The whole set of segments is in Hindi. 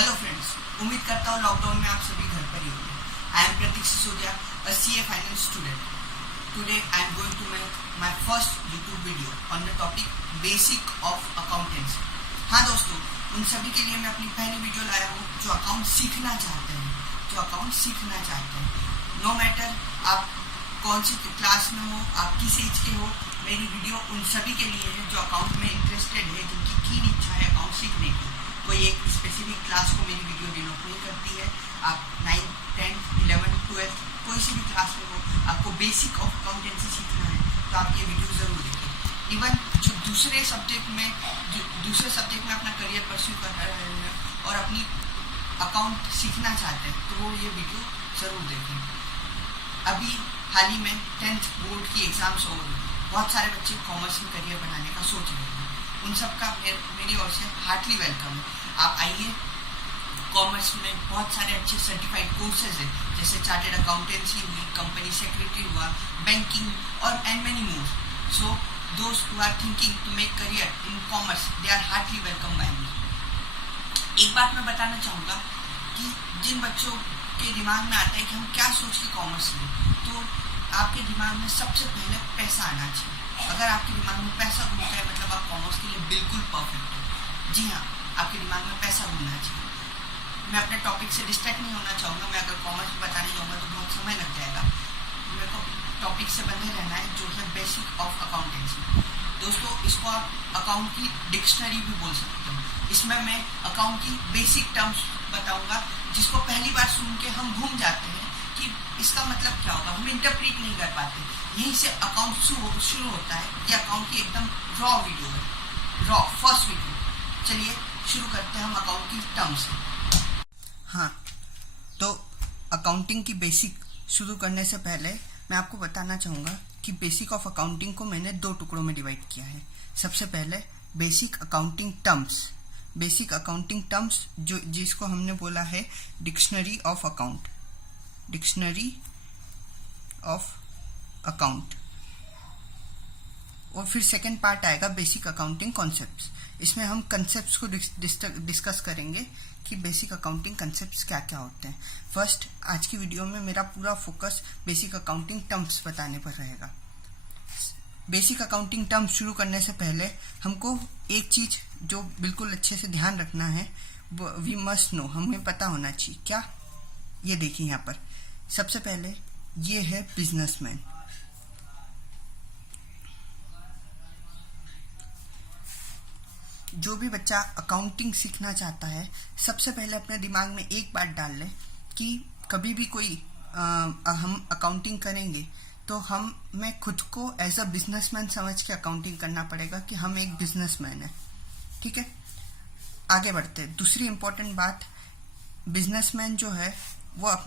हेलो फ्रेंड्स, उम्मीद करता हूँ लॉकडाउन में आप सभी घर पर ही होंगे। I am Pratik Sisodia, a CA finance student. Today I am going to make my first YouTube video on the topic basic of accountancy. हाँ दोस्तों, उन सभी के लिए मैं अपनी पहली वीडियो लाया हूँ जो अकाउंट सीखना चाहते हैं. नो मैटर आप कौन सी क्लास में हो, आप किस एज के हो, मेरी वीडियो उन सभी के लिए है जो अकाउंट में इंटरेस्टेड है, जिनकी कीन इच्छा है अकाउंट सीखने की. कोई एक स्पेसिफिक क्लास को मेरी वीडियो डिनोट नहीं करती है. आप 9th, 10th, 11th, 12th कोई सी भी क्लास में हो, आपको बेसिक ऑफ अकाउंटेंसी सीखना है तो आप ये वीडियो ज़रूर देखें. इवन जो दूसरे सब्जेक्ट में अपना करियर परस्यू कर रहे हैं और अपनी अकाउंट सीखना चाहते हैं तो वो ये वीडियो ज़रूर देखें. अभी हाल ही में 10th बोर्ड की एग्ज़ाम्स हो गई. बहुत सारे बच्चे कॉमर्स में करियर बनाने का सोच रहे हैं. उन सब का मेरी ओर से हार्टली वेलकम है. आप आइए. कॉमर्स में बहुत सारे अच्छे सर्टिफाइड कोर्सेज हैं, जैसे चार्टेड अकाउंटेंसी हुई, कंपनी सेक्रेटरी हुआ, बैंकिंग और एंड मेनी मोर. सो दोस्त who are thinking to make career in commerce, they are heartily welcome by me. एक बात मैं बताना चाहूँगा कि जिन बच्चों के दिमाग में आता है कि हम क्या सोच के कॉमर्स लें, तो आपके दिमाग में सबसे पहले पैसा आना चाहिए. अगर आपके दिमाग में पैसा घूमता है मतलब आप कॉमर्स के लिए बिल्कुल परफेक्ट हो. जी हाँ, आपके दिमाग में पैसा घूमना चाहिए. मैं अपने टॉपिक से डिस्ट्रैक्ट नहीं होना चाहूँगा. मैं अगर कॉमर्स बताने जाऊँगा तो बहुत समय लग जाएगा. मेरे को टॉपिक से बंधे रहना है जो है बेसिक ऑफ अकाउंटेंसी. दोस्तों, इसको आप अकाउंट की डिक्शनरी भी बोल सकते हो. इसमें मैं अकाउंट की बेसिक टर्म्स बताऊँगा जिसको पहली बार सुन के हम घूम जाते हैं कि इसका मतलब क्या होगा, हम इंटरप्रीट नहीं कर पाते. यहीं से अकाउंट शुरू होता है. ये अकाउंट की एकदम रॉ वीडियो है, रॉ फर्स्ट वीडियो. चलिए शुरू करते हैं हम अकाउंट की टर्म्स से. हाँ, तो अकाउंटिंग की बेसिक शुरू करने से पहले मैं आपको बताना चाहूँगा कि बेसिक ऑफ अकाउंटिंग को मैंने 2 टुकड़ों में डिवाइड किया है. सबसे पहले basic accounting terms. Basic accounting terms जिसको हमने बोला है dictionary of account. Dictionary of account. और फिर सेकेंड पार्ट आएगा बेसिक अकाउंटिंग कॉन्सेप्ट्स. इसमें हम कंसेप्ट्स को डिस्कस करेंगे कि बेसिक अकाउंटिंग कंसेप्ट्स क्या क्या होते हैं. फर्स्ट, आज की वीडियो में मेरा पूरा फोकस बेसिक अकाउंटिंग टर्म्स बताने पर रहेगा. बेसिक अकाउंटिंग टर्म्स शुरू करने से पहले हमको एक चीज जो बिल्कुल अच्छे से ध्यान रखना है, वी मस्ट नो, हमें पता होना चाहिए. क्या? ये देखिए यहाँ पर सबसे पहले ये है बिजनेसमैन. जो भी बच्चा अकाउंटिंग सीखना चाहता है, सबसे पहले अपने दिमाग में एक बात डाल ले कि कभी भी कोई हम अकाउंटिंग करेंगे तो हमें खुद को एज अ बिजनेसमैन समझ के अकाउंटिंग करना पड़ेगा कि हम एक बिजनेसमैन है. ठीक है, आगे बढ़ते हैं. दूसरी इंपॉर्टेंट बात, बिजनेसमैन जो है वो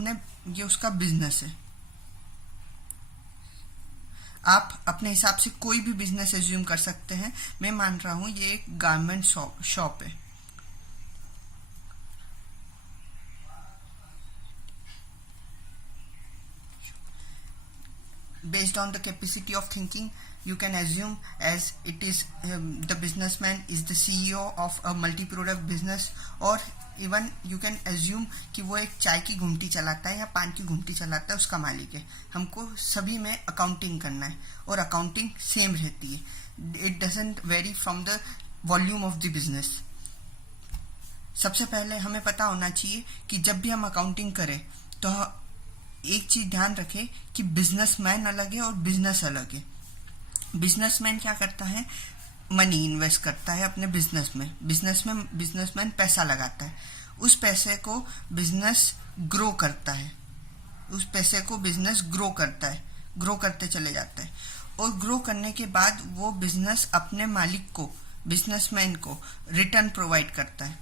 ये उसका बिजनेस है. आप अपने हिसाब से कोई भी बिजनेस एज्यूम कर सकते हैं. मैं मान रहा हूं ये एक गारमेंट शॉप है. Based on the capacity of thinking, you can assume as it is the businessman is the CEO of a multi-product business, or even you can assume कि वो एक चाय की घुमटी चलाता है या पान की घुमटी चलाता है, उसका मालिक है. हमको सभी में अकाउंटिंग करना है और अकाउंटिंग सेम रहती है. It doesn't very from the volume of the business. सबसे पहले हमें पता होना चाहिए कि जब भी हम अकाउंटिंग करें तो एक चीज ध्यान रखें कि बिजनेसमैन अलग है और बिजनेस अलग है. बिजनेसमैन क्या करता है? मनी इन्वेस्ट करता है अपने बिजनेस में. बिजनेसमैन पैसा लगाता है. उस पैसे को बिजनेस ग्रो करता है. उस पैसे को बिजनेस ग्रो करता है, ग्रो करते चले जाता है. और ग्रो करने के बाद वो बिजनेस अपने मालिक को, बिजनेसमैन को रिटर्न प्रोवाइड करता है.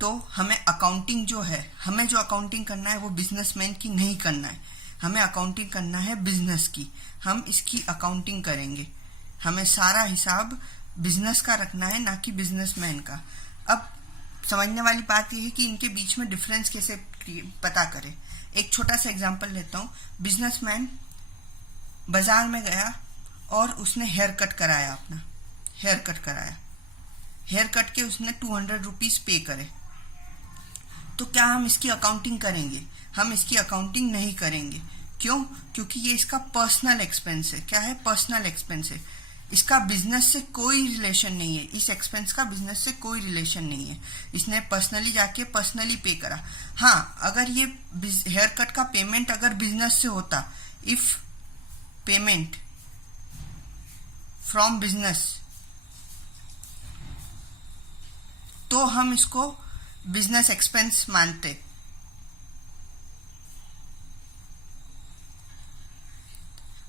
तो हमें अकाउंटिंग जो है, हमें जो अकाउंटिंग करना है वो बिजनेसमैन की नहीं करना है. हमें अकाउंटिंग करना है बिजनेस की. हम इसकी अकाउंटिंग करेंगे. हमें सारा हिसाब बिजनेस का रखना है, ना कि बिजनेसमैन का. अब समझने वाली बात यह है कि इनके बीच में डिफरेंस कैसे पता करें. एक छोटा सा एग्जांपल लेता हूँ. बिजनेसमैन बाजार में गया और उसने हेयर कट कराया, अपना हेयर कट कराया. हेयर कट के उसने 200 रुपीज पे करे, तो क्या हम इसकी अकाउंटिंग करेंगे? हम इसकी अकाउंटिंग नहीं करेंगे। क्यों? क्योंकि ये इसका पर्सनल एक्सपेंस है। क्या है? पर्सनल एक्सपेंस है। इसका बिजनेस से कोई रिलेशन नहीं है। इस एक्सपेंस का बिजनेस से कोई रिलेशन नहीं है। इसने पर्सनली जाके पर्सनली पे करा। हाँ, अगर ये हेयर कट का पेमेंट अगर बिजनेस से होता, इफ पेमेंट फ्रॉम बिजनेस, तो हम इसको बिजनेस एक्सपेंस मानते।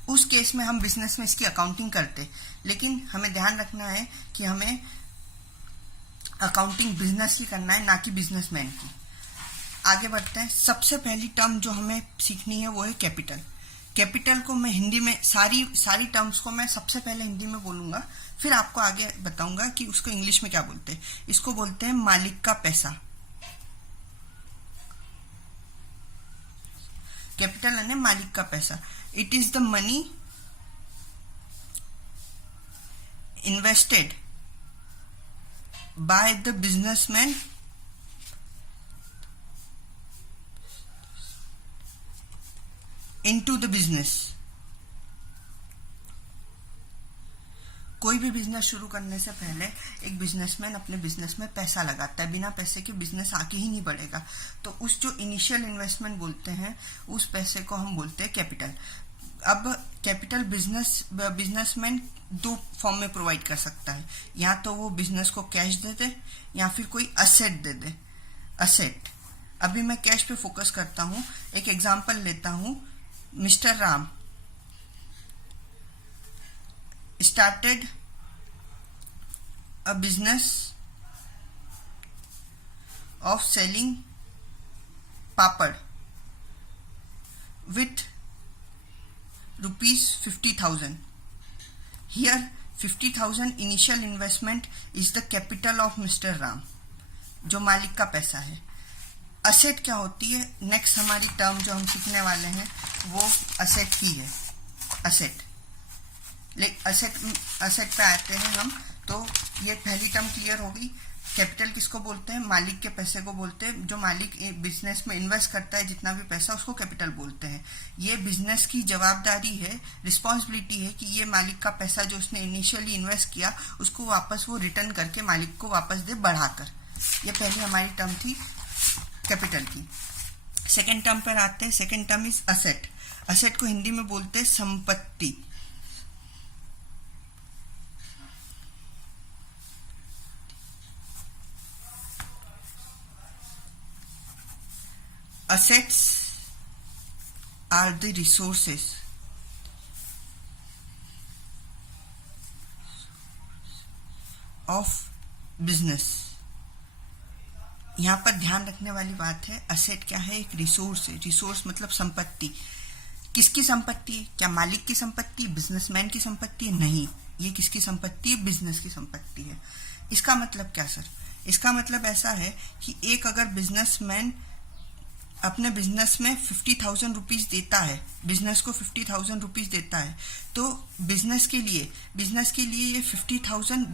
उस केस में हम बिजनेस में इसकी अकाउंटिंग करते। लेकिन हमें ध्यान रखना है कि हमें अकाउंटिंग बिजनेस की करना है, ना कि बिजनेसमैन की। आगे बढ़ते हैं। सबसे पहली टर्म जो हमें सीखनी है वो है कैपिटल। कैपिटल को मैं हिंदी में सारी टर्म्स को मैं सबसे पहले हिंदी में बोलूंगा, फिर आपको आगे बताऊंगा कि उसको इंग्लिश में क्या बोलते हैं। इसको बोलते हैं मालिक का पैसा। कैपिटल यानी मालिक का पैसा। It is the money invested by the businessman into the business. कोई भी बिजनेस शुरू करने से पहले एक बिजनेसमैन अपने बिजनेस में पैसा लगाता है। बिना पैसे के बिजनेस आगे ही नहीं बढ़ेगा। तो उस जो इनिशियल इन्वेस्टमेंट बोलते हैं, उस पैसे को हम बोलते हैं कैपिटल। अब कैपिटल बिजनेसमैन दो फॉर्म में प्रोवाइड कर सकता है। या तो वो बिजनेस को कैश दे दे या फिर कोई असेट दे दे। असेट, अभी मैं कैश पे फोकस करता हूं। एक एग्जांपल लेता हूं। Mister Ram started a business of selling papad with rupees 50,000. Here 50,000 initial investment is the capital of Mr. Ram, जो मालिक का पैसा है। असेट क्या होती है? नेक्स्ट हमारी टर्म जो हम सीखने वाले हैं वो असेट ही है। असेट पे आते हैं हम। तो ये पहली टर्म क्लियर होगी। कैपिटल किसको बोलते हैं? मालिक के पैसे को बोलते हैं। जो मालिक बिजनेस में इन्वेस्ट करता है जितना भी पैसा, उसको कैपिटल बोलते हैं। ये बिजनेस की जवाबदारी है, रिस्पॉन्सिबिलिटी है कि ये मालिक का पैसा जो उसने इनिशियली इन्वेस्ट किया उसको वापस वो रिटर्न करके मालिक को वापस दे बढ़ाकर। ये पहली हमारी टर्म थी कैपिटल की। सेकेंड टर्म पर आते हैं। Second term is asset. Asset को हिंदी में बोलते हैं संपत्ति। Assets are the resources of business। यहां पर ध्यान रखने वाली बात है, असेट क्या है? एक रिसोर्स है। रिसोर्स मतलब संपत्ति। किसकी संपत्ति है? क्या मालिक की संपत्ति, बिजनेसमैन की संपत्ति? नहीं, ये किसकी संपत्ति है? बिजनेस की संपत्ति है। इसका मतलब क्या सर? इसका मतलब ऐसा है कि एक अगर बिजनेसमैन अपने बिजनेस में 50,000 रुपीज देता है, बिजनेस को 50,000 रुपीज देता है, तो बिजनेस के लिए ये 50,000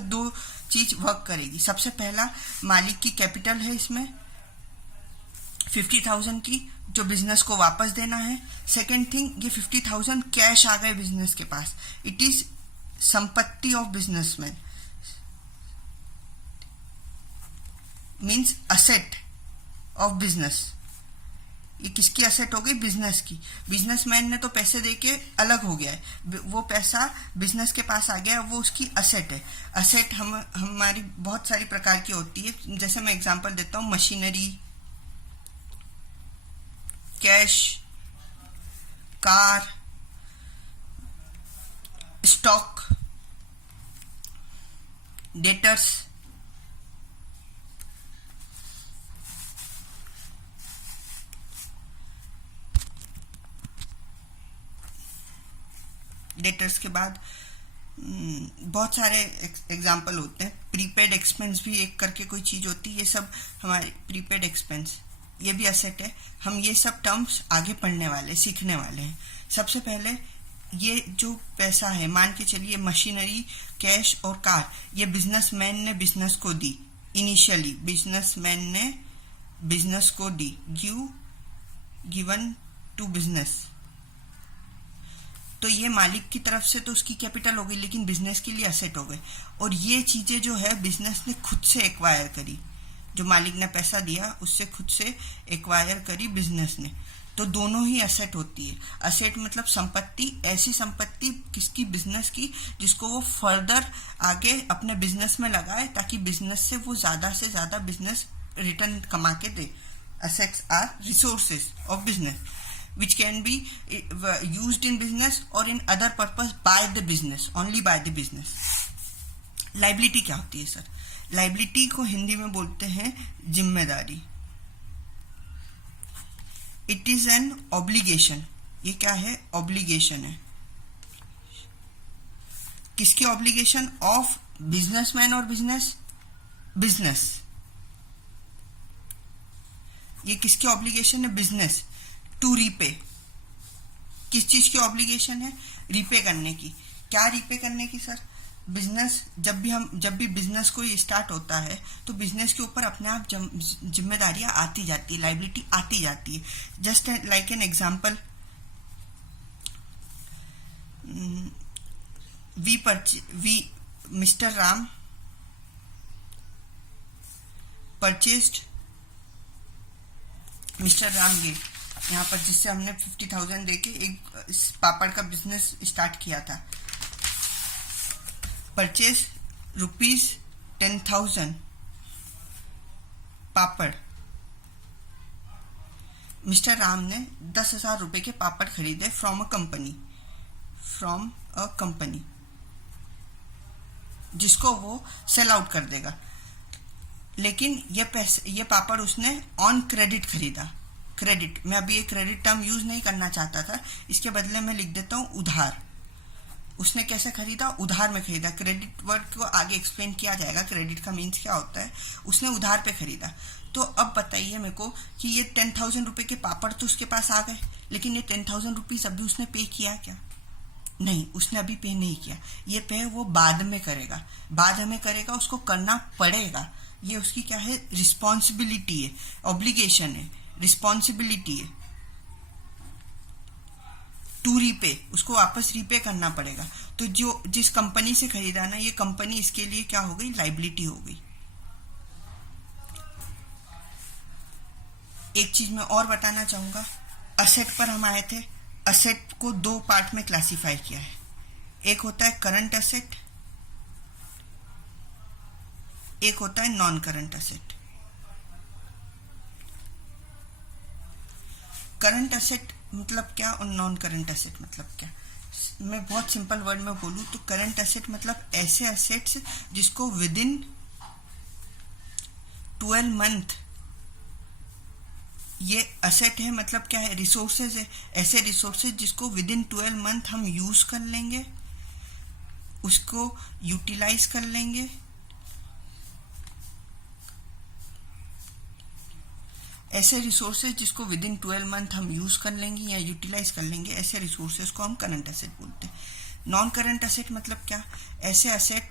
दो चीज वर्क करेगी। सबसे पहला मालिक की कैपिटल है इसमें 50,000 की, जो बिजनेस को वापस देना है। सेकेंड थिंग, ये 50,000 कैश आ गए बिजनेस के पास। इट इज संपत्ति of businessman, means asset of business. ये किसकी असेट हो गई? बिजनेस की। बिजनेसमैन ने तो पैसे देके अलग हो गया है, वो पैसा बिजनेस के पास आ गया, वो उसकी असेट है। असेट हमारी बहुत सारी प्रकार की होती है। जैसे मैं एग्जांपल देता हूं, machinery, cash, car, stock, debtors. Debtors के बाद बहुत सारे एग्जाम्पल होते हैं। प्रीपेड एक्सपेंस भी एक करके कोई चीज होती है। ये सब हमारे प्रीपेड एक्सपेंस, ये भी असेट है। हम ये सब टर्म्स आगे पढ़ने वाले, सीखने वाले हैं। सबसे पहले ये जो पैसा है, मान के चलिए मशीनरी, कैश और कार, ये बिजनेसमैन ने बिजनेस को दी। इनिशियली बिजनेसमैन ने बिजनेस को दी, गिवन टू बिजनेस। तो ये मालिक की तरफ से तो उसकी कैपिटल हो गई, लेकिन बिजनेस के लिए असेट हो गए। और ये चीजें जो है बिजनेस ने खुद से एक्वायर करी, जो मालिक ने पैसा दिया उससे खुद से एक्वायर करी बिजनेस ने। तो दोनों ही असेट होती है। असेट मतलब संपत्ति, ऐसी संपत्ति किसकी, बिजनेस की, जिसको वो फर्दर आगे अपने बिजनेस में लगाए ताकि बिजनेस से वो ज्यादा से ज्यादा बिजनेस रिटर्न कमा के दे। Assets are resources of business which can be used in business or in other purpose by the business, only by the business. Liability क्या होती है सर? Liability को हिंदी में बोलते हैं जिम्मेदारी। It is an obligation. ये क्या है? Obligation है। किसकी obligation? Of businessman और business। ये किसकी ऑब्लिगेशन है? Business to repay. किस चीज की ऑब्लिगेशन है? रीपे करने की। क्या रीपे करने की सर? बिजनेस जब भी बिजनेस कोई स्टार्ट होता है तो बिजनेस के ऊपर अपने आप जिम्मेदारियां आती जाती है, लाइबिलिटी आती जाती है। Just like an example, mister Ram purchased mister Ramgir, यहाँ पर जिससे हमने 50,000 देके एक पापड़ का बिजनेस स्टार्ट किया था। परचेज ₹10,000 पापड़। मिस्टर राम ने 10,000 रुपए के पापड़ खरीदे फ्रॉम अ कंपनी जिसको वो सेल आउट कर देगा। लेकिन ये पापड़ उसने ऑन क्रेडिट खरीदा। क्रेडिट, मैं अभी ये क्रेडिट टर्म यूज नहीं करना चाहता था, इसके बदले में लिख देता हूं उधार। उसने कैसे खरीदा? उधार में खरीदा। क्रेडिट वर्ड को आगे एक्सप्लेन किया जाएगा, क्रेडिट का मीन्स क्या होता है। उसने उधार पे खरीदा। तो अब बताइए मेरे को कि ये 10,000 रुपए के पापड़ तो उसके पास आ गए, लेकिन ये 10,000 रुपीज अभी उसने पे किया क्या? नहीं, उसने अभी पे नहीं किया। ये पे वो बाद में करेगा, उसको करना पड़ेगा। ये उसकी क्या है? रिस्पॉन्सिबिलिटी है, ऑब्लिगेशन है, रिस्पॉन्सिबिलिटी है टू रीपे। उसको वापस रीपे करना पड़ेगा। तो जो जिस कंपनी से खरीदा ना, ये कंपनी इसके लिए क्या हो गई? लाइबिलिटी हो गई। एक चीज मैं और बताना चाहूंगा, असेट पर हम आए थे। असेट को दो पार्ट में क्लासिफाई किया है। एक होता है करंट असेट, एक होता है non current asset. Current asset मतलब क्या और नॉन करंट असेट मतलब क्या? मैं बहुत सिंपल वर्ड में बोलूं तो करंट असेट मतलब ऐसे असेट्स जिसको विद इन 12 मंथ, ये असेट है मतलब क्या है? रिसोर्सेज है। ऐसे रिसोर्सेज जिसको विद इन 12 मंथ हम यूज कर लेंगे, उसको यूटिलाइज कर लेंगे। ऐसे रिसोर्सेज जिसको विद इन 12 मंथ हम यूज कर लेंगे या यूटिलाइज कर लेंगे, ऐसे रिसोर्सेज को हम करंट एसेट बोलते हैं। नॉन करंट एसेट मतलब क्या? ऐसे एसेट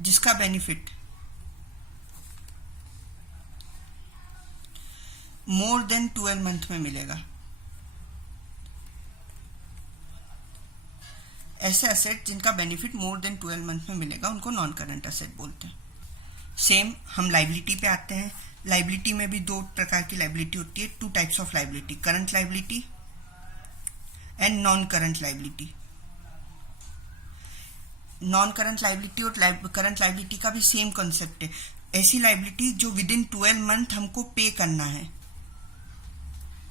जिसका बेनिफिट मोर देन 12 मंथ में मिलेगा। ऐसे एसेट जिनका बेनिफिट मोर देन 12 मंथ में मिलेगा उनको नॉन करंट एसेट बोलते हैं। सेम हम लाइबिलिटी पे आते हैं। लाइबिलिटी में भी दो प्रकार की लाइबिलिटी होती है, two types of liability, current liability and non current liability. Non current liability और करंट लाइबिलिटी का भी सेम कॉन्सेप्ट है। ऐसी लाइबिलिटी जो विद इन 12 मंथ हमको पे करना है,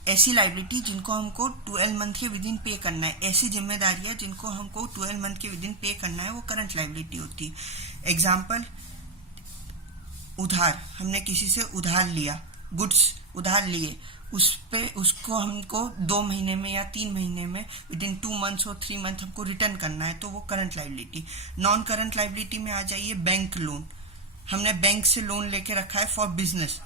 ऐसी लाइबिलिटी जिनको हमको 12 मंथ के विद इन पे करना है, ऐसी जिम्मेदारियां जिनको हमको 12 मंथ के विद इन पे करना है, वो करंट लाइबिलिटी होती है। एग्जाम्पल, उधार, हमने किसी से उधार लिया, गुड्स उधार लिए, उसको हमको 2 महीने में या 3 महीने में विद इन 2 मंथ्स और 3 मंथ हमको रिटर्न करना है, तो वो current liability. Non current liability में आ जाइए बैंक लोन। हमने बैंक से लोन लेके रखा है फॉर बिजनेस,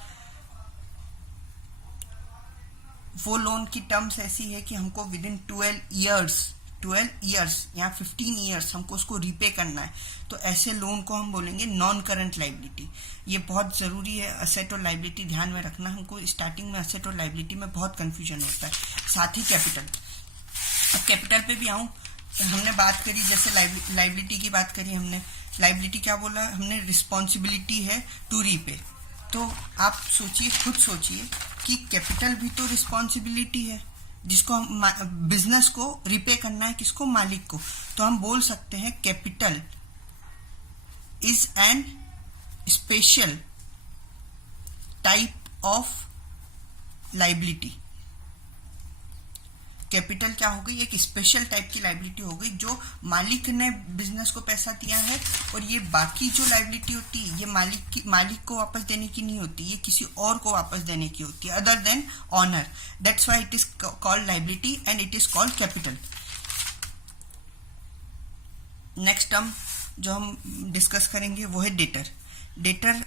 वो लोन की टर्म्स ऐसी है कि हमको विद इन 12 ईयर्स या 15 ईयर्स हमको उसको रीपे करना है, तो ऐसे लोन को हम बोलेंगे नॉन करंट लाइबिलिटी। ये बहुत ज़रूरी है, असेट और लाइबिलिटी ध्यान में रखना। हमको स्टार्टिंग में असेट और लाइबिलिटी में बहुत कन्फ्यूजन होता है। साथ ही कैपिटल, अब कैपिटल पे भी आऊँ, हमने बात करी जैसे लाइबिलिटी की बात करी हमने, लाइबिलिटी क्या बोला हमने, रिस्पॉन्सिबिलिटी है टू रीपे। तो आप सोचिए, खुद सोचिए कि कैपिटल भी तो रिस्पॉन्सिबिलिटी है, जिसको हम बिजनेस को रिपे करना है, किसको, मालिक को। तो हम बोल सकते हैं capital is an special type of liability. Capital क्या हो गई, एक स्पेशल टाइप की लाइबिलिटी हो गई, जो मालिक ने बिजनेस को पैसा दिया है, और ये बाकी जो लाइबिलिटी होती है ये मालिक को वापस देने की नहीं होती, ये किसी और को वापस देने की होती है, other than owner. That's why it is called liability and it is called capital. Next term जो हम डिस्कस करेंगे वो है डेटर। डेटर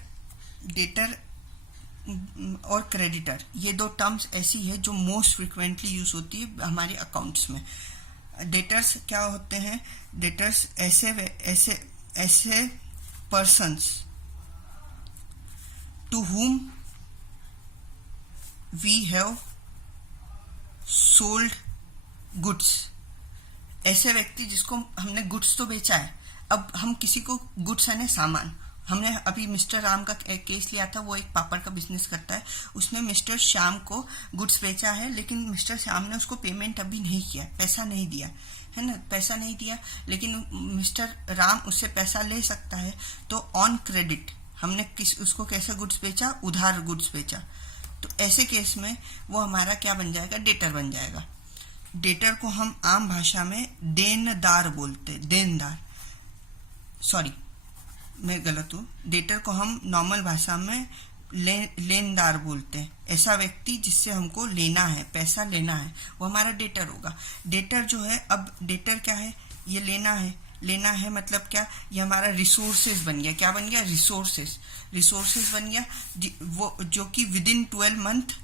और क्रेडिटर, ये दो टर्म्स ऐसी है जो मोस्ट फ्रिक्वेंटली यूज होती है हमारे अकाउंट्स में। डेटर्स क्या होते हैं, डेटर्स ऐसे persons to whom we have sold goods. ऐसे व्यक्ति जिसको हमने गुड्स तो बेचा है, अब हम किसी को गुड्स यानी सामान, हमने अभी मिस्टर राम का केस लिया था, वो एक पापड़ का बिजनेस करता है, उसने मिस्टर श्याम को गुड्स बेचा है, लेकिन मिस्टर श्याम ने उसको पेमेंट अभी नहीं किया, पैसा नहीं दिया है ना, पैसा नहीं दिया, लेकिन मिस्टर राम उससे पैसा ले सकता है। तो ऑन क्रेडिट हमने उसको कैसे गुड्स बेचा, उधार गुड्स बेचा, तो ऐसे केस में वो हमारा क्या बन जाएगा, डेटर बन जाएगा। डेटर को हम आम भाषा में देनदार बोलते, देनदार, सॉरी मैं गलत हूँ, डेटर को हम नॉर्मल भाषा में लेनदार बोलते हैं। ऐसा व्यक्ति जिससे हमको लेना है, पैसा लेना है, वो हमारा डेटर होगा। डेटर जो है, अब डेटर क्या है, ये लेना है मतलब क्या, ये हमारा रिसोर्सेज बन गया, क्या बन गया, रिसोर्सेज बन गया, वो जो कि विद इन 12 मंथ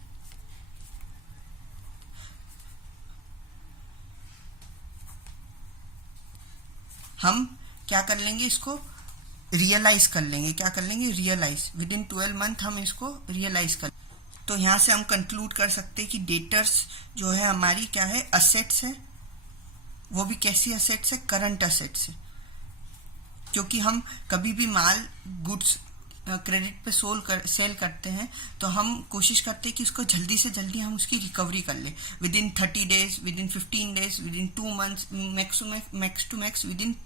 हम क्या कर लेंगे, इसको रियलाइज कर लेंगे। क्या कर लेंगे, रियलाइज, विद इन 12 मंथ हम इसको रियलाइज कर। तो यहाँ से हम कंक्लूड कर सकते हैं कि डेटर्स जो है हमारी क्या है, असेट्स है, वो भी कैसी असेट्स है, करंट असेट्स है, क्योंकि हम कभी भी माल गुड्स क्रेडिट पे सेल करते हैं तो हम कोशिश करते हैं कि उसको जल्दी से जल्दी हम उसकी रिकवरी कर ले, within 30 days, within 15 days, within 2 months, max to max within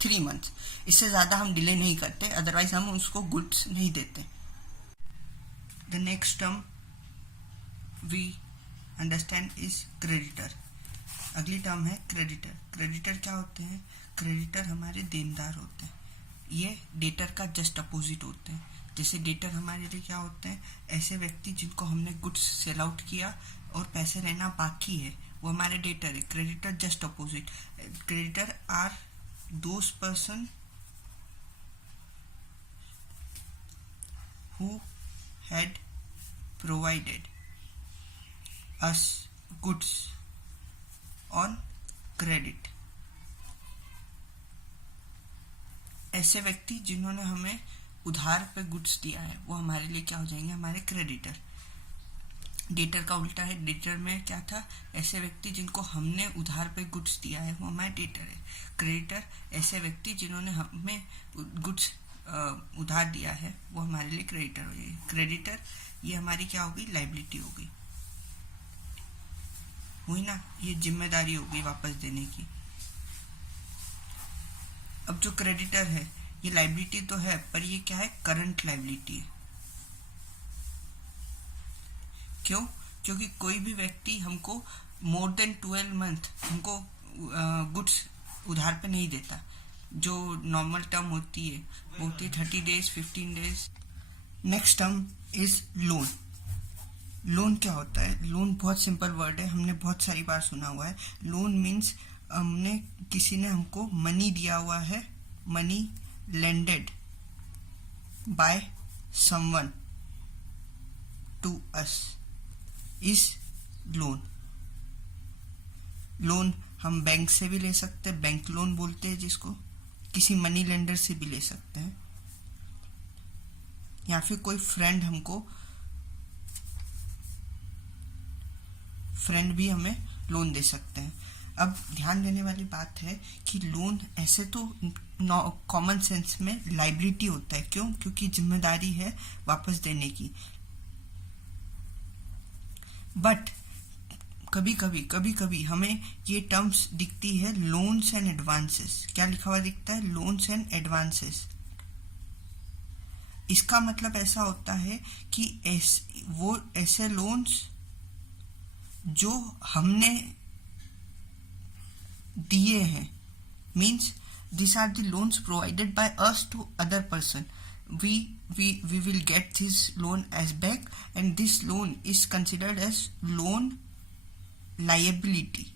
3 months. इससे ज़्यादा हम डिले नहीं करते, अदरवाइज हम उसको गुड्स नहीं देते। The next term we understand is creditor. अगली टर्म है क्रेडिटर। क्रेडिटर क्या होते हैं, क्रेडिटर हमारे देनदार होते हैं, ये डेटर का जस्ट अपोजिट होते हैं। जैसे डेटर हमारे लिए क्या होते हैं, ऐसे व्यक्ति जिनको हमने गुड्स सेल आउट किया और पैसे लेना बाकी है, वो हमारे डेटर है। Creditor just opposite, creditor are those person who had provided us goods on credit। ऐसे व्यक्ति जिन्होंने हमें उधार पे गुड्स दिया है वो हमारे लिए क्या हो जाएंगे, हमारे क्रेडिटर। डेटर का उल्टा है, डेटर में क्या था, ऐसे व्यक्ति जिनको हमने उधार पे गुड्स दिया है वो हमारे डेटर है। क्रेडिटर ऐसे व्यक्ति जिन्होंने हमें गुड्स उधार दिया है वो हमारे लिए क्रेडिटर हो जाएगी। क्रेडिटर ये हमारी क्या होगी, लाइबिलिटी होगी, हुई ना, ये जिम्मेदारी होगी वापस देने की। अब जो क्रेडिटर है ये लाइबिलिटी तो है, पर ये क्या है, करंट लाइबिलिटी है। क्यों, क्योंकि कोई भी व्यक्ति हमको मोर देन 12 मंथ हमको गुड्स उधार पे नहीं देता। जो नॉर्मल टर्म होती है वो होती है 30 days, 15 days. Next term is loan. Loan क्या होता है, लोन बहुत सिंपल वर्ड है, हमने बहुत सारी बार सुना हुआ है। लोन मीन्स किसी ने हमको मनी दिया हुआ है, money lended by someone to us is loan. Loan हम बैंक से भी ले सकते हैं, बैंक लोन बोलते हैं जिसको, किसी मनी लेंडर से भी ले सकते हैं, या फिर कोई फ्रेंड भी हमें लोन दे सकते हैं। अब ध्यान देने वाली बात है कि लोन ऐसे तो कॉमन सेंस में लायबिलिटी होता है। क्यों? क्योंकि जिम्मेदारी है वापस देने की। बट कभी कभी हमें ये टर्म्स दिखती है लोन्स एंड एडवांसेस। क्या लिखा हुआ दिखता है? Loans and advances. इसका मतलब ऐसा होता है कि वो ऐसे लोन्स जो हमने दिए हैं, means these are the loans provided by us to other person. We will get this loan as back, and this loan is considered as loan liability.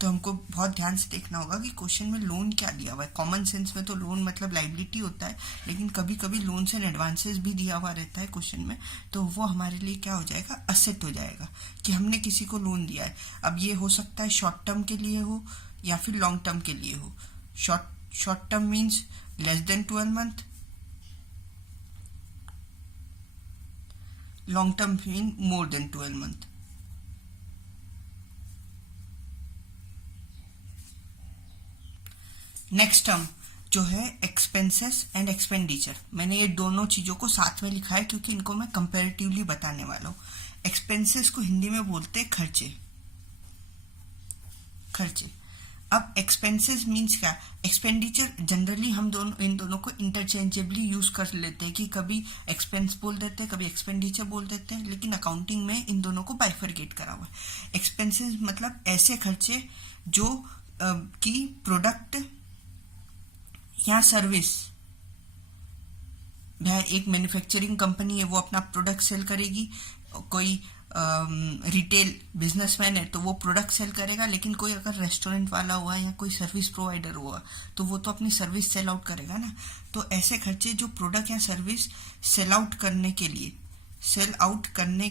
तो हमको बहुत ध्यान से देखना होगा कि क्वेश्चन में लोन क्या दिया हुआ है। कॉमन सेंस में तो लोन मतलब लायबिलिटी होता है, लेकिन कभी कभी लोन्स एंड एडवांसेस भी दिया हुआ रहता है क्वेश्चन में, तो वो हमारे लिए क्या हो जाएगा? असेट हो जाएगा कि हमने किसी को लोन दिया है। अब ये हो सकता है शॉर्ट टर्म के लिए हो या फिर लॉन्ग टर्म के लिए हो। Short term means less than 12 month, long term mean more than 12 month. Next term जो है एक्सपेंसेस एंड एक्सपेंडिचर। मैंने ये दोनों चीजों को साथ में लिखा है क्योंकि इनको मैं कंपैरेटिवली बताने वाला हूँ। एक्सपेंसेस को हिंदी में बोलते हैं खर्चे। अब एक्सपेंसेस मीन्स क्या? एक्सपेंडिचर जनरली हम इन दोनों को इंटरचेंजेबली यूज कर लेते हैं कि कभी एक्सपेंस बोल देते हैं, कभी एक्सपेंडिचर बोल देते हैं, लेकिन अकाउंटिंग में इन दोनों को बाइफरकेट करा हुआ है। एक्सपेंसेस मतलब ऐसे खर्चे जो कि प्रोडक्ट या सर्विस, एक मैन्युफैक्चरिंग कंपनी है, वो अपना प्रोडक्ट सेल करेगी। कोई रिटेल बिजनेसमैन है तो वो प्रोडक्ट सेल करेगा, लेकिन कोई अगर रेस्टोरेंट वाला हुआ या कोई सर्विस प्रोवाइडर हुआ तो वो तो अपनी सर्विस सेल आउट करेगा ना। तो ऐसे खर्चे जो प्रोडक्ट या सर्विस सेल आउट करने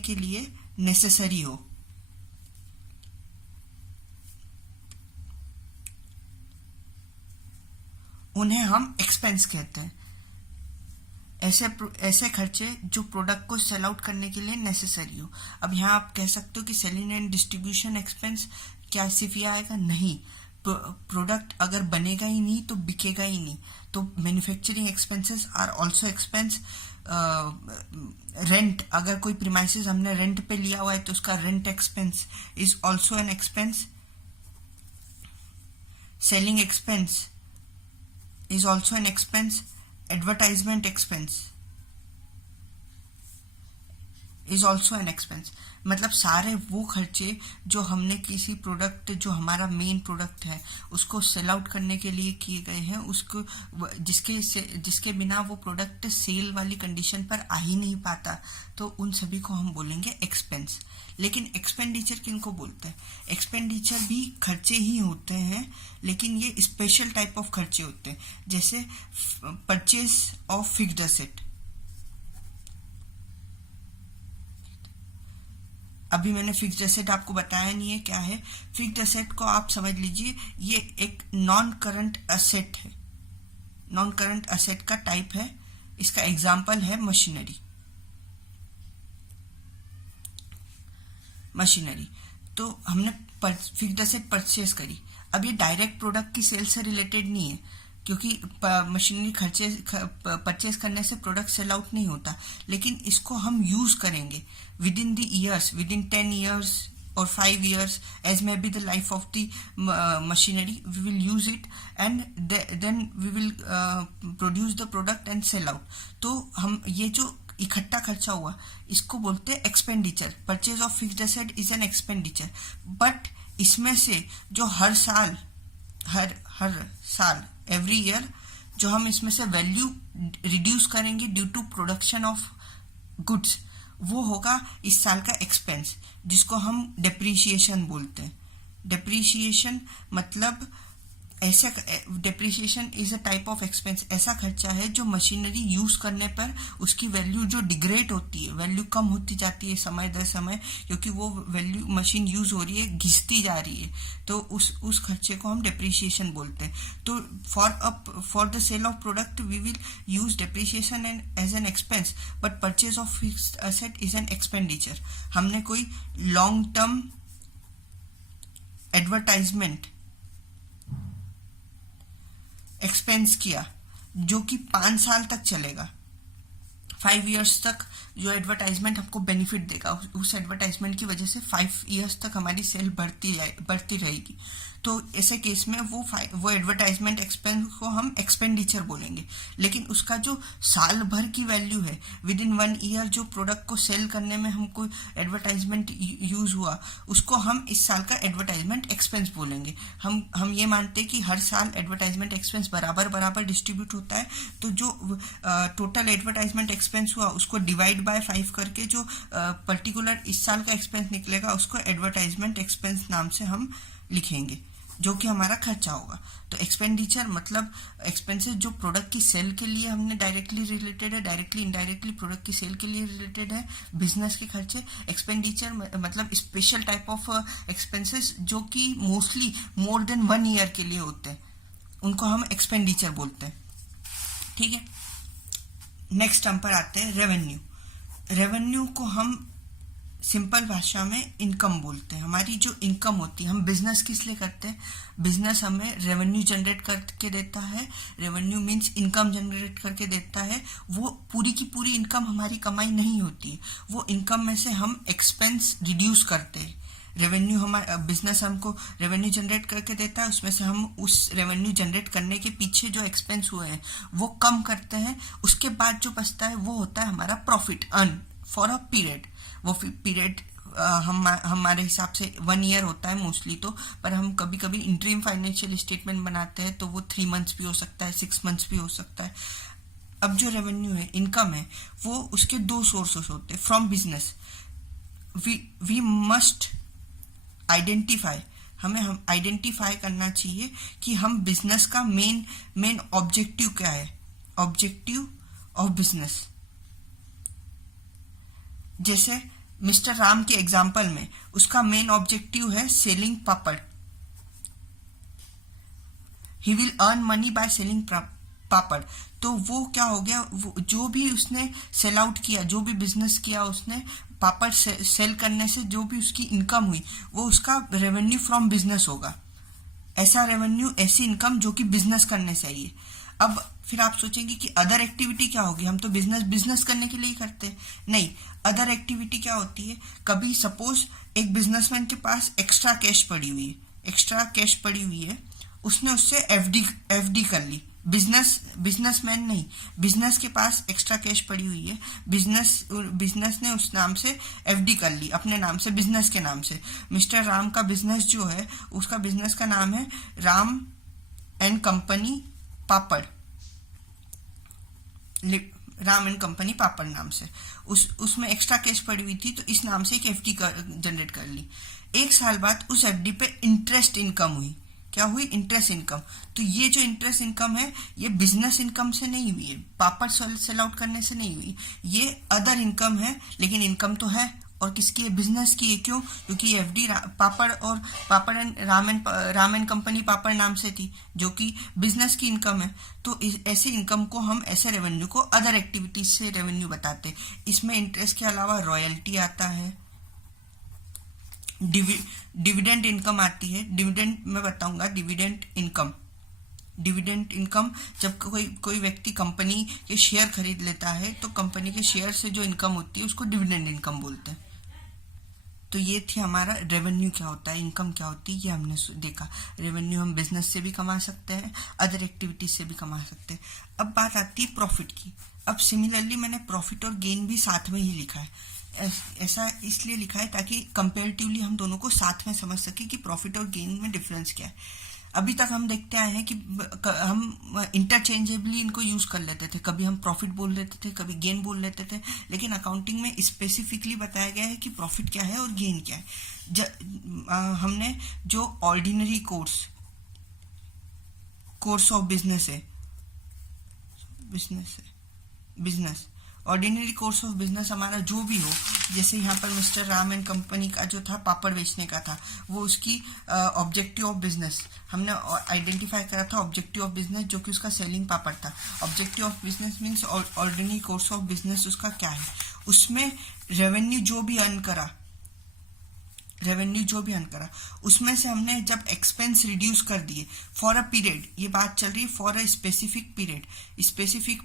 के लिए नेसेसरी हो, उन्हें हम एक्सपेंस कहते हैं। ऐसे खर्चे जो प्रोडक्ट को सेल आउट करने के लिए नेसेसरी हो। अब यहाँ आप कह सकते हो कि सेलिंग एंड डिस्ट्रीब्यूशन एक्सपेंस क्या सिर्फ ये आएगा? नहीं, प्रोडक्ट अगर बनेगा ही नहीं तो बिकेगा ही नहीं। तो manufacturing expenses are also expense. Rent, अगर कोई प्रीमाइसेस हमने रेंट पे लिया हुआ है तो उसका rent expense is also an expense. Selling expense is also an expense. Advertisement expense is also an expense. मतलब सारे वो खर्चे जो हमने किसी प्रोडक्ट, जो हमारा मेन प्रोडक्ट है, उसको सेल आउट करने के लिए किए गए हैं, उसको जिसके बिना वो प्रोडक्ट सेल वाली कंडीशन पर आ ही नहीं पाता, तो उन सभी को हम बोलेंगे एक्सपेंस। लेकिन एक्सपेंडिचर किनको बोलते हैं? एक्सपेंडिचर भी खर्चे ही होते हैं, लेकिन ये स्पेशल टाइप ऑफ खर्चे होते हैं, जैसे परचेज ऑफ फिक्स्ड एसेट। अभी मैंने फिक्स्ड एसेट आपको बताया नहीं है क्या है। फिक्स्ड एसेट को आप समझ लीजिए, ये एक नॉन करंट एसेट है, नॉन करंट एसेट का टाइप है। इसका एग्जांपल है मशीनरी। तो हमने फिक्स्ड एसेट परचेज करी। अब ये डायरेक्ट प्रोडक्ट की सेल से रिलेटेड नहीं है, क्योंकि मशीनरी परचेज करने से प्रोडक्ट सेल आउट नहीं होता, लेकिन इसको हम यूज करेंगे with in the years, with in 10 years or 5 years, as may be the life of the machinery. We will use it and then we will produce the product and sell out. तो हम ये जो इकट्ठा खर्चा हुआ इसको बोलते हैं expenditure. Purchase of fixed asset is an expenditure. But इसमें से जो हर साल एवरी ईयर जो हम इसमें से वैल्यू रिड्यूस करेंगे due to production of goods, वो होगा इस साल का एक्सपेंस, जिसको हम डेप्रीशिएशन बोलते हैं। डेप्रीशिएशन मतलब ऐसा depreciation is a type of expense, ऐसा खर्चा है जो मशीनरी यूज करने पर उसकी वैल्यू जो डिग्रेड होती है, वैल्यू कम होती जाती है समय दर समय, क्योंकि वो वैल्यू मशीन यूज हो रही है, घिसती जा रही है, तो उस खर्चे को हम डेप्रिसिएशन बोलते हैं। तो for the sale of product we will use depreciation as an expense, but purchase of fixed asset is an expenditure. हमने कोई लॉन्ग टर्म एडवर्टाइजमेंट एक्सपेंस किया जो कि 5 साल तक चलेगा, 5 इयर्स तक जो एडवर्टाइजमेंट हमको बेनिफिट देगा, उस एडवर्टाइजमेंट की वजह से 5 इयर्स तक हमारी सेल बढ़ती रहेगी। तो ऐसे केस में वो एडवर्टाइजमेंट एक्सपेंस को हम एक्सपेंडिचर बोलेंगे। लेकिन उसका जो साल भर की वैल्यू है, विद इन 1 ईयर जो प्रोडक्ट को सेल करने में हमको एडवर्टाइजमेंट यूज हुआ, उसको हम इस साल का एडवर्टाइजमेंट एक्सपेंस बोलेंगे। हम ये मानते हैं कि हर साल एडवर्टाइजमेंट एक्सपेंस बराबर डिस्ट्रीब्यूट होता है, तो जो टोटल एडवर्टाइजमेंट एक्सपेंस हुआ उसको डिवाइड बाय 5 करके जो पर्टिकुलर इस साल का एक्सपेंस निकलेगा उसको एडवर्टाइजमेंट एक्सपेंस नाम से हम लिखेंगे, जो कि हमारा खर्चा होगा। तो एक्सपेंडिचर मतलब एक्सपेंसेस जो प्रोडक्ट की सेल के लिए हमने डायरेक्टली रिलेटेड है, डायरेक्टली इनडायरेक्टली प्रोडक्ट की सेल के लिए रिलेटेड है, बिजनेस के खर्चे। एक्सपेंडिचर मतलब स्पेशल टाइप ऑफ एक्सपेंसेस जो कि मोस्टली मोर देन 1 ईयर के लिए होते हैं, उनको हम एक्सपेंडिचर बोलते हैं। ठीक है, नेक्स्ट हम पर आते हैं रेवेन्यू। रेवेन्यू को हम सिंपल भाषा में इनकम बोलते हैं। हमारी जो इनकम होती है, हम बिजनेस किस लिए करते हैं? बिजनेस हमें रेवेन्यू जनरेट करके देता है। रेवेन्यू मीन्स इनकम जनरेट करके देता है। वो पूरी की पूरी इनकम हमारी कमाई नहीं होती है, वो इनकम में से हम एक्सपेंस रिड्यूस करते हैं। रेवेन्यू हमारा बिजनेस हमको रेवेन्यू जनरेट करके देता है, उसमें से हम उस रेवेन्यू जनरेट करने के पीछे जो एक्सपेंस हुए हैं वो कम करते हैं। उसके बाद जो बचता है वो होता है हमारा profit earn for a period. वो पीरियड हमारे हिसाब से 1 ईयर होता है मोस्टली तो, पर हम कभी कभी इंटरिम फाइनेंशियल स्टेटमेंट बनाते हैं तो वो 3 मंथ्स भी हो सकता है, 6 मंथ्स भी हो सकता है। अब जो रेवेन्यू है, इनकम है, वो उसके 2 सोर्सेस होते हैं from business. We must identify, हम आइडेंटिफाई करना चाहिए कि हम बिजनेस का मेन ऑब्जेक्टिव क्या है, ऑब्जेक्टिव ऑफ बिजनेस। जैसे मिस्टर राम के एग्जाम्पल में उसका मेन ऑब्जेक्टिव है selling papad. He will earn money by selling papad. तो वो क्या हो गया, जो भी उसने सेल आउट किया, जो भी बिजनेस किया उसने पापड़ सेल करने से जो भी उसकी इनकम हुई वो उसका रेवेन्यू फ्रॉम बिजनेस होगा। ऐसा रेवेन्यू, ऐसी इनकम जो कि बिजनेस करने से आई है। अब फिर आप सोचेंगे कि अदर एक्टिविटी क्या होगी, हम तो बिजनेस करने के लिए ही करते हैं। नहीं, अदर एक्टिविटी क्या होती है, कभी सपोज एक बिजनेसमैन के पास एक्स्ट्रा कैश पड़ी हुई है, उसने उससे एफडी कर ली। बिजनेसमैन नहीं, बिजनेस के पास एक्स्ट्रा कैश पड़ी हुई है, बिजनेस ने उस नाम से एफडी कर ली, अपने नाम से, बिजनेस के नाम से। मिस्टर राम का बिजनेस जो है, उसका बिजनेस का नाम है Ram and company papad, Ram and company papad नाम से। उसमें एक्स्ट्रा कैश पड़ी हुई थी तो इस नाम से एक एफडी जनरेट कर ली। 1 साल बाद उस एफडी पे इंटरेस्ट इनकम हुई। क्या हुई? Interest income. तो ये जो इंटरेस्ट इनकम है ये बिजनेस इनकम से नहीं हुई है, पापड़ सेल आउट करने से नहीं हुई, ये अदर इनकम है। लेकिन इनकम तो है, और किसकी है? बिजनेस की है। क्यों? क्योंकि एफडी पापड़ और पापड़ and Ram and company papad नाम से थी, जो कि बिजनेस की इनकम है। तो ऐसे इनकम को हम, ऐसे रेवेन्यू को अदर एक्टिविटीज से रेवेन्यू बताते। इसमें इंटरेस्ट के अलावा रॉयल्टी आता है, डिविडेंड इनकम आती है। डिविडेंड मैं बताऊंगा, डिविडेंड इनकम जब कोई व्यक्ति कंपनी के शेयर खरीद लेता है तो कंपनी के शेयर से जो इनकम होती है उसको डिविडेंड इनकम बोलते हैं। तो ये थी हमारा रेवेन्यू क्या होता है, इनकम क्या होती है, ये हमने देखा। रेवेन्यू हम बिजनेस से भी कमा सकते हैं, अदर एक्टिविटीज से भी कमा सकते हैं। अब बात आती है प्रॉफिट की। अब सिमिलरली मैंने प्रॉफिट और गेन भी साथ में ही लिखा है। ऐसा इसलिए लिखा है ताकि कंपेरेटिवली हम दोनों को साथ में समझ सके कि प्रॉफिट और गेन में डिफरेंस क्या है। अभी तक हम देखते आए हैं कि हम इंटरचेंजेबली इनको यूज कर लेते थे, कभी हम प्रॉफिट बोल लेते थे, कभी गेन बोल लेते थे। लेकिन अकाउंटिंग में स्पेसिफिकली बताया गया है कि प्रॉफिट क्या है और गेन क्या है। हमने जो ordinary course course of business है, business ordinary course of business हमारा जो भी हो, जैसे यहाँ पर मिस्टर राम एंड कंपनी का जो था पापड़ बेचने का था, वो उसकी ऑब्जेक्टिव ऑफ बिजनेस हमने आइडेंटिफाई करा था, ऑब्जेक्टिव ऑफ बिजनेस जो कि उसका सेलिंग पापड़ था। Objective of business means ordinary course of business उसका क्या है, उसमें रेवेन्यू जो भी अर्न करा उसमें से हमने जब एक्सपेंस रिड्यूस कर दिए फॉर अ पीरियड, ये बात चल रही है फॉर अ स्पेसिफिक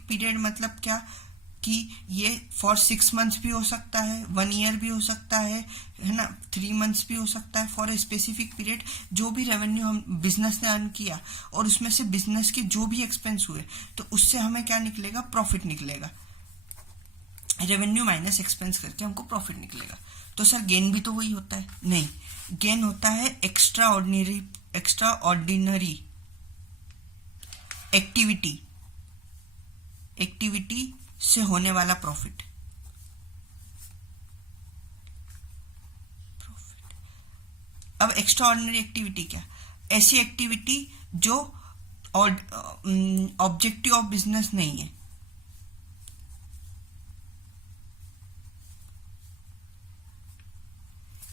पीरियड मतलब क्या कि ये फॉर 6 मंथ्स भी हो सकता है, 1 ईयर भी हो सकता है ना, 3 मंथ्स भी हो सकता है। फॉर अ स्पेसिफिक पीरियड जो भी रेवेन्यू हम बिजनेस ने अर्न किया और उसमें से बिजनेस के जो भी एक्सपेंस हुए तो उससे हमें क्या निकलेगा, प्रॉफिट निकलेगा। रेवेन्यू माइनस एक्सपेंस करके हमको प्रॉफिट निकलेगा। तो सर गेन भी तो वही होता है? नहीं, गेन होता है एक्स्ट्रा ऑर्डिनरी एक्टिविटी से होने वाला प्रॉफिट। अब एक्स्ट्रा ऑर्डिनरी एक्टिविटी क्या? ऐसी एक्टिविटी जो ऑब्जेक्टिव ऑफ बिजनेस नहीं है।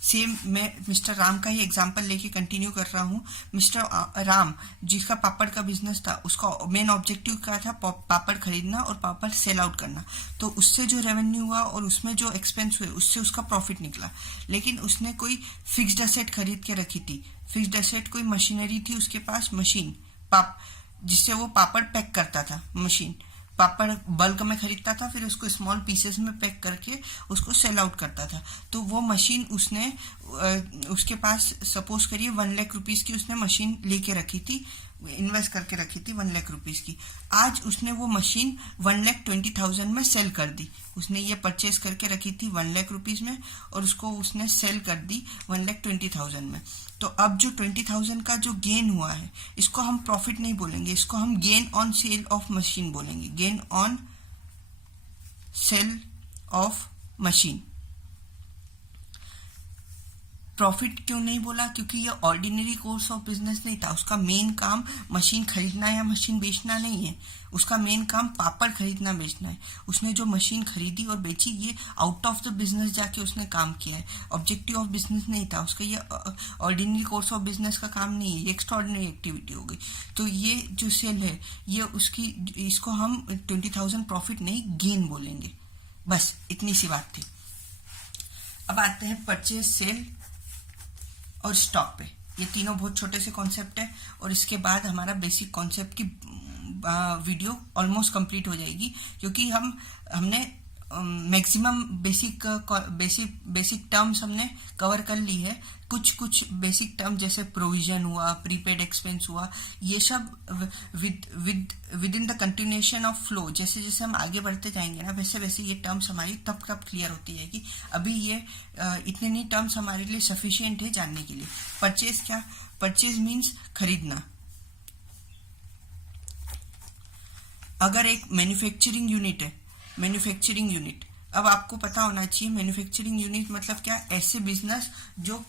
सेम मैं मिस्टर राम का ही एग्जांपल लेके कंटिन्यू कर रहा हूँ। मिस्टर राम जिसका पापड़ का बिजनेस था, उसका मेन ऑब्जेक्टिव क्या था, पापड़ खरीदना और पापड़ सेल आउट करना। तो उससे जो रेवेन्यू हुआ और उसमें जो एक्सपेंस हुए उससे उसका प्रॉफिट निकला। लेकिन उसने कोई फिक्स्ड एसेट खरीद के रखी थी, फिक्स्ड एसेट कोई मशीनरी थी उसके पास, मशीन जिससे वो पापड़ पैक करता था। मशीन पापड़ बल्क में खरीदता था, फिर उसको स्मॉल पीसेस में पैक करके उसको सेल आउट करता था। तो वो मशीन उसने उसके पास सपोज करिए 1 लाख रुपीज की उसने मशीन लेके रखी थी, इन्वेस्ट करके रखी थी 1 लाख रुपीज की। आज उसने वो मशीन 1,20,000 में सेल कर दी। उसने ये परचेज करके रखी थी 1 लाख रुपीज में और उसको उसने सेल कर दी 1,20,000 में। तो अब जो 20,000 का जो गेन हुआ है, इसको हम प्रॉफिट नहीं बोलेंगे, इसको हम gain on sale of machine बोलेंगे। Gain on sale of machine. Profit क्यों नहीं बोला? क्योंकि ये ऑर्डिनरी कोर्स ऑफ बिजनेस नहीं था। उसका मेन काम मशीन खरीदना या मशीन बेचना नहीं है, उसका मेन काम पापड़ खरीदना बेचना है। उसने जो मशीन खरीदी और बेची, ये आउट ऑफ द बिजनेस जाके उसने काम किया है, ऑब्जेक्टिव ऑफ बिजनेस नहीं था उसका। ये ऑर्डिनरी कोर्स ऑफ बिजनेस का काम नहीं है, ये एक्स्ट्रा ऑर्डिनरी एक्टिविटी हो गई। तो ये जो सेल है, ये उसकी, इसको हम 20,000 प्रॉफिट नहीं गेन बोलेंगे। बस इतनी सी बात थी। अब आते हैं परचेज, सेल और स्टॉक पे। ये तीनों बहुत छोटे से कॉन्सेप्ट है और इसके बाद हमारा बेसिक कॉन्सेप्ट की वीडियो ऑलमोस्ट कंप्लीट हो जाएगी, क्योंकि हमने मैक्सिमम बेसिक टर्म्स हमने कवर कर ली है। कुछ बेसिक टर्म जैसे प्रोविजन हुआ, प्रीपेड एक्सपेंस हुआ, ये सब with in the continuation of flow, जैसे जैसे हम आगे बढ़ते जाएंगे ना, वैसे वैसे ये टर्म्स हमारी तब क्लियर होती जाएगी। अभी ये इतने नहीं टर्म्स हमारे लिए सफिशिएंट है जानने के लिए। परचेज क्या? परचेज मीन्स खरीदना। अगर एक मैन्युफैक्चरिंग यूनिट है, मैन्युफैक्चरिंग यूनिट, अब आपको पता होना चाहिए मैन्युफैक्चरिंग यूनिट मतलब क्या? ऐसे बिजनेस जो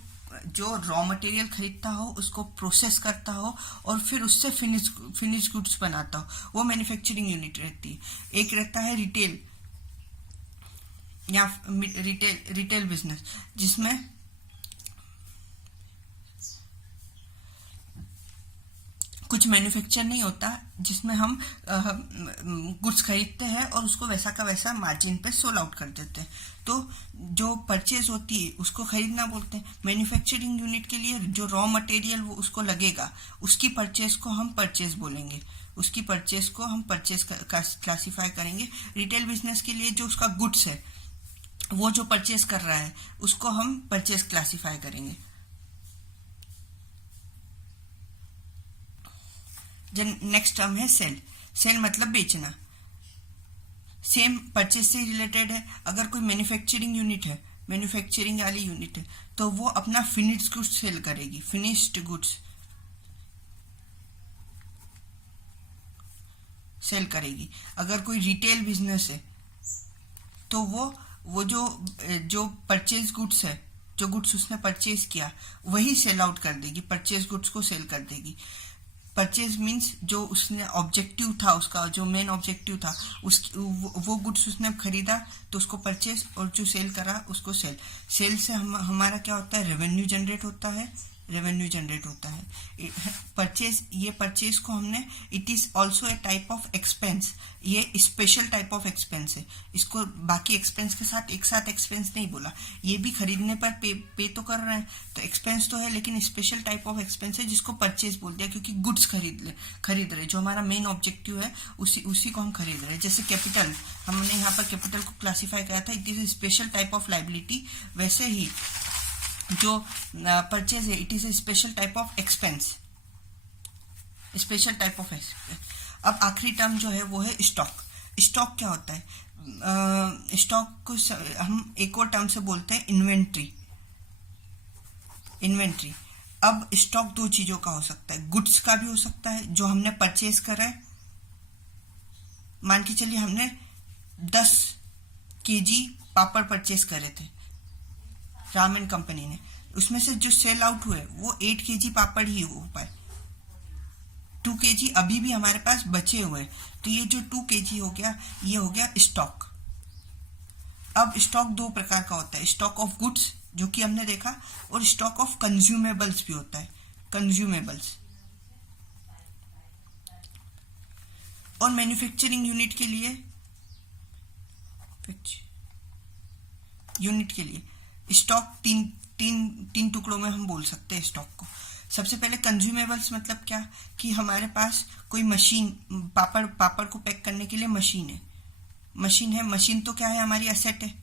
रॉ मटेरियल खरीदता हो, उसको प्रोसेस करता हो और फिर उससे फिनिश गुड्स बनाता हो, वो मैन्युफैक्चरिंग यूनिट रहती है। एक रहता है रिटेल या रिटेल बिजनेस, जिसमें कुछ मैन्युफैक्चर नहीं होता, जिसमें हम गुड्स खरीदते हैं और उसको वैसा का वैसा मार्जिन पे सोल आउट कर देते हैं। तो जो परचेज होती है उसको खरीदना बोलते हैं। मैन्युफैक्चरिंग यूनिट के लिए जो रॉ मटेरियल वो उसको लगेगा, उसकी परचेज को हम परचेज बोलेंगे, उसकी परचेज को हम परचेज क्लासिफाई करेंगे। रिटेल बिजनेस के लिए जो उसका गुड्स है, वो जो परचेज कर रहा है, उसको हम परचेज क्लासिफाई करेंगे। नेक्स्ट टर्म है सेल। सेल मतलब बेचना। सेम परचेज से रिलेटेड है। अगर कोई मैन्युफैक्चरिंग यूनिट है, मैन्युफैक्चरिंग वाली यूनिट है, तो वो अपना फिनिश्ड गुड्स सेल करेगी, फिनिश्ड गुड्स सेल करेगी। अगर कोई रिटेल बिजनेस है तो वो जो परचेज गुड्स है, जो गुड्स उसने परचेज किया वही सेल आउट कर देगी, परचेज गुड्स को सेल कर देगी। परचेज मीन्स जो उसने ऑब्जेक्टिव था, उसका जो मेन ऑब्जेक्टिव था, वो गुड्स उसने खरीदा तो उसको परचेज, और जो सेल करा उसको सेल। सेल से हमारा क्या होता है, रेवेन्यू जनरेट होता है, रेवेन्यू जनरेट होता है। परचेज, ये परचेज को हमने, it is also a type of expense, ये स्पेशल टाइप ऑफ एक्सपेंस है। इसको बाकी एक्सपेंस के साथ एक साथ एक्सपेंस नहीं बोला, ये भी खरीदने पर पे तो कर रहे हैं, तो एक्सपेंस तो है, लेकिन स्पेशल टाइप ऑफ एक्सपेंस है जिसको परचेज बोल दिया, क्योंकि गुड्स खरीद रहे, जो हमारा मेन ऑब्जेक्टिव है उसी को हम खरीद रहे हैं। जैसे कैपिटल, हमने यहाँ पर कैपिटल को क्लासीफाई किया था, it is a special type of liability, वैसे ही जो परचेज है it is a special type of expense, special type of expense. अब आखिरी टर्म जो है वो है स्टॉक। स्टॉक क्या होता है, स्टॉक को हम एक और टर्म से बोलते हैं इन्वेंट्री। इन्वेंट्री, अब स्टॉक दो चीजों का हो सकता है, गुड्स का भी हो सकता है जो हमने परचेज करा है। मान के चलिए हमने 10 केजी पापड़ परचेज करे थे राम एंड कंपनी ने, उसमें से जो सेल आउट हुए वो 8 केजी पापड़ ही हो पाए, 2 केजी अभी भी हमारे पास बचे हुए, तो ये जो 2 केजी हो गया, ये हो गया स्टॉक। अब स्टॉक दो प्रकार का होता है, स्टॉक ऑफ गुड्स जो कि हमने देखा, और स्टॉक ऑफ कंज्यूमेबल्स भी होता है, कंज्यूमेबल्स। और मैन्युफैक्चरिंग यूनिट के लिए स्टॉक तीन टुकड़ों में हम बोल सकते हैं स्टॉक को। सबसे पहले कंज्यूमेबल्स मतलब क्या, कि हमारे पास कोई मशीन, पापड़ को पैक करने के लिए मशीन है। मशीन तो क्या है, हमारी एसेट है,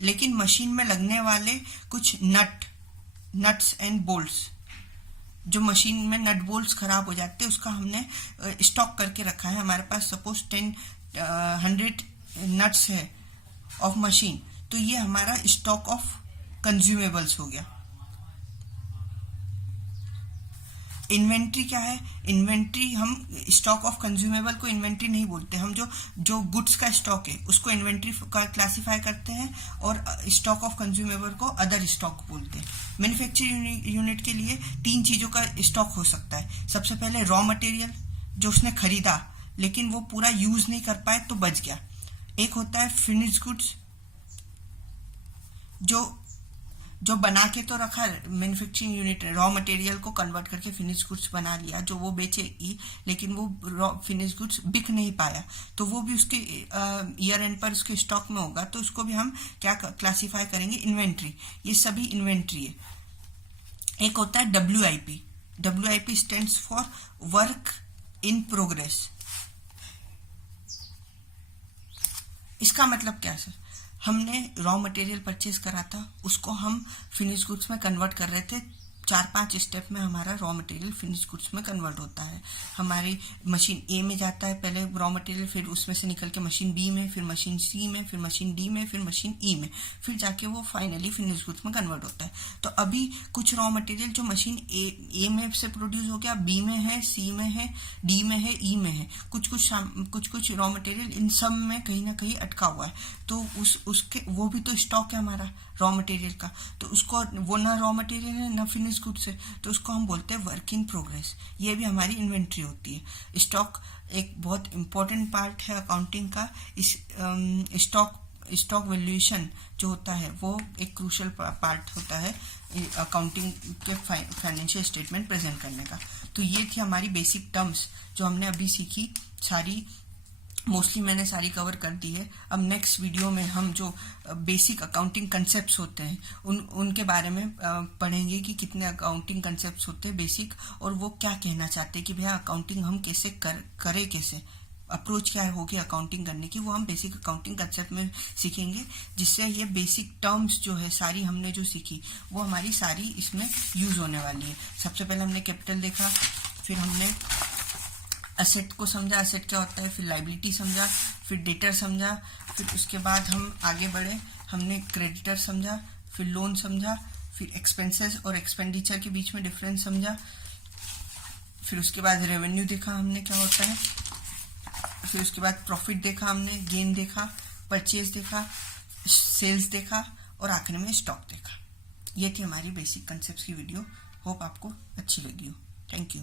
लेकिन मशीन में लगने वाले कुछ नट्स एंड बोल्ट्स, जो मशीन में नट बोल्ट्स खराब हो जाते हैं, उसका हमने स्टॉक करके रखा है। हमारे पास सपोज 100 नट्स है ऑफ मशीन, तो ये हमारा स्टॉक ऑफ कंज्यूमेबल्स हो गया। इन्वेंट्री क्या है, इन्वेंट्री, हम स्टॉक ऑफ कंज्यूमेबल को इन्वेंट्री नहीं बोलते, हम जो गुड्स का स्टॉक है उसको इन्वेंट्री का क्लासीफाई करते हैं, और स्टॉक ऑफ कंज्यूमेबल को अदर स्टॉक बोलते हैं। मैन्युफैक्चरिंग यूनिट के लिए 3 चीजों का स्टॉक हो सकता है। सबसे पहले रॉ मटेरियल, जो उसने खरीदा लेकिन वो पूरा यूज नहीं कर पाए तो बच गया। एक होता है फिनिश्ड गुड्स, जो बना के तो रखा, मैन्युफैक्चरिंग यूनिट रॉ मटेरियल को कन्वर्ट करके फिनिश गुड्स बना लिया, जो वो बेचेगी, लेकिन वो रॉ फिनिश गुड्स बिक नहीं पाया, तो वो भी उसके ईयर एंड पर उसके स्टॉक में होगा, तो उसको भी हम क्या क्लासीफाई करेंगे, इन्वेंट्री। ये सभी इन्वेंट्री है। एक होता है WIP stands for work in progress. इसका मतलब क्या सर, हमने रॉ मटेरियल परचेज करा था, उसको हम फिनिश गुड्स में कन्वर्ट कर रहे थे। 4-5 स्टेप में हमारा रॉ मटेरियल फिनिश गुड्स में कन्वर्ट होता है। हमारी मशीन ए में जाता है पहले रॉ मटेरियल, फिर उसमें से निकल के मशीन बी में, फिर मशीन सी में, फिर मशीन डी में, फिर मशीन ई में, फिर जाके वो फाइनली फिनिश गुड्स में कन्वर्ट होता है। तो अभी कुछ रॉ मटेरियल जो मशीन ए में से प्रोड्यूस हो गया, बी में है, सी में है, डी में है, ई में है, कुछ रॉ मटेरियल इन सब में कहीं ना कहीं अटका हुआ है, तो उसके वो भी तो स्टॉक है हमारा रॉ मटेरियल का, तो उसको वो ना रॉ मटेरियल है ना फिनिश गुड्स है, तो उसको हम बोलते हैं वर्क इन प्रोग्रेस। ये भी हमारी इन्वेंट्री होती है। स्टॉक एक बहुत इंपॉर्टेंट पार्ट है अकाउंटिंग का। इस स्टॉक वैल्यूएशन जो होता है वो एक क्रूशियल पार्ट होता है अकाउंटिंग के फाइनेंशियल स्टेटमेंट प्रेजेंट करने का। तो ये थी हमारी बेसिक टर्म्स जो हमने अभी सीखी, सारी मोस्टली मैंने सारी कवर कर दी है। अब नेक्स्ट वीडियो में हम जो बेसिक अकाउंटिंग कंसेप्ट्स होते हैं उनके बारे में पढ़ेंगे कि कितने अकाउंटिंग कंसेप्ट्स होते हैं बेसिक, और वो क्या कहना चाहते हैं कि भैया अकाउंटिंग हम कैसे करें, कैसे अप्रोच क्या होगी अकाउंटिंग करने की, वो हम बेसिक अकाउंटिंग कंसेप्ट में सीखेंगे, जिससे ये बेसिक टर्म्स जो है सारी हमने जो सीखी वो हमारी सारी इसमें यूज होने वाली है। सबसे पहले हमने कैपिटल देखा, फिर हमने एसेट को समझा, एसेट क्या होता है, फिर लाइबिलिटी समझा, फिर डेटर समझा, फिर उसके बाद हम आगे बढ़े, हमने क्रेडिटर समझा, फिर लोन समझा, फिर एक्सपेंसेस और एक्सपेंडिचर के बीच में डिफरेंस समझा, फिर उसके बाद रेवेन्यू देखा हमने क्या होता है, फिर उसके बाद प्रॉफिट देखा हमने, गेन देखा, परचेज देखा, सेल्स देखा, और आखिर में स्टॉक देखा। ये थी हमारी बेसिक कंसेप्ट की वीडियो। होप आपको अच्छी लगी हो। Thank you.